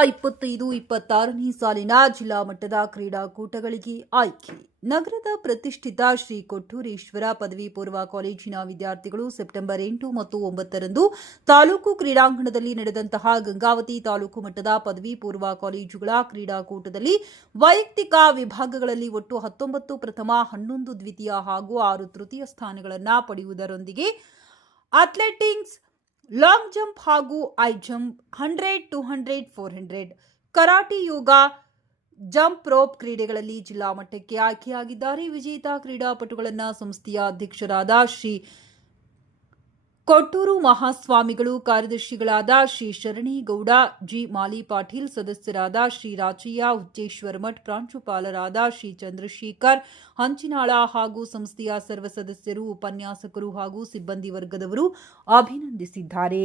2025-26ನೇ ಸಾಲಿನ ಜಿಲ್ಲಾ ಮಟ್ಟದ ಕ್ರೀಡಾಕೂಟಗಳಿಗೆ ಆಯ್ಕೆ. ನಗರದ ಪ್ರತಿಷ್ಠಿತ ಶ್ರೀ ಕೊಟ್ಟೂರೇಶ್ವರ ಪದವಿ ಪೂರ್ವ ಕಾಲೇಜಿನ ವಿದ್ಯಾರ್ಥಿಗಳು ಸೆಪ್ಟೆಂಬರ್ 8 ಮತ್ತು 9ರಂದು ತಾಲೂಕು ಕ್ರೀಡಾಂಗಣದಲ್ಲಿ ನಡೆದಂತಹ ಗಂಗಾವತಿ ತಾಲೂಕು ಮಟ್ಟದ ಪದವಿ ಪೂರ್ವ ಕಾಲೇಜುಗಳ ಕ್ರೀಡಾಕೂಟದಲ್ಲಿ ವೈಯಕ್ತಿಕ ವಿಭಾಗಗಳಲ್ಲಿ ಒಟ್ಟು 19 ಪ್ರಥಮ, 11 ದ್ವಿತೀಯ ಹಾಗೂ 6 ತೃತೀಯ ಸ್ಥಾನಗಳನ್ನು ಪಡೆಯುವುದರೊಂದಿಗೆ ಅಥ್ಲೆಟಿಕ್ಸ್, ಲಾಂಗ್ ಜಂಪ್ ಹಾಗೂ I jump, 100, 200, 400, karate, yoga, jump rope ಕ್ರೀಡೆಗಳಲ್ಲಿ ಜಿಲ್ಲಾ ಮಟ್ಟಕ್ಕೆ ಆಯ್ಕೆಯಾಗಿದ್ದಾರೆ. ವಿಜೇತ ಕ್ರೀಡಾಪಟುಗಳನ್ನು ಸಂಸ್ಥೆಯ ಅಧ್ಯಕ್ಷರಾದ ಶ್ರೀ ಕೊಟ್ಟೂರು ಮಹಾಸ್ವಾಮಿಗಳು, ಕಾರ್ಯದರ್ಶಿಗಳಾದ ಶ್ರೀ ಶರಣೇಗೌಡ ಜಿ ಮಾಲಿ ಪಾಟೀಲ್, ಸದಸ್ಯರಾದ ಶ್ರೀ ರಾಚಯ್ಯ ಹುಚ್ಚೇಶ್ವರ ಮಠ್, ಪ್ರಾಂಶುಪಾಲರಾದ ಶ್ರೀ ಚಂದ್ರಶೇಖರ್ ಹಂಚಿನಾಳ ಹಾಗೂ ಸಂಸ್ಥೆಯ ಸರ್ವ ಸದಸ್ಯರು, ಉಪನ್ಯಾಸಕರು ಹಾಗೂ ಸಿಬ್ಬಂದಿ ವರ್ಗದವರು ಅಭಿನಂದಿಸಿದ್ದಾರೆ.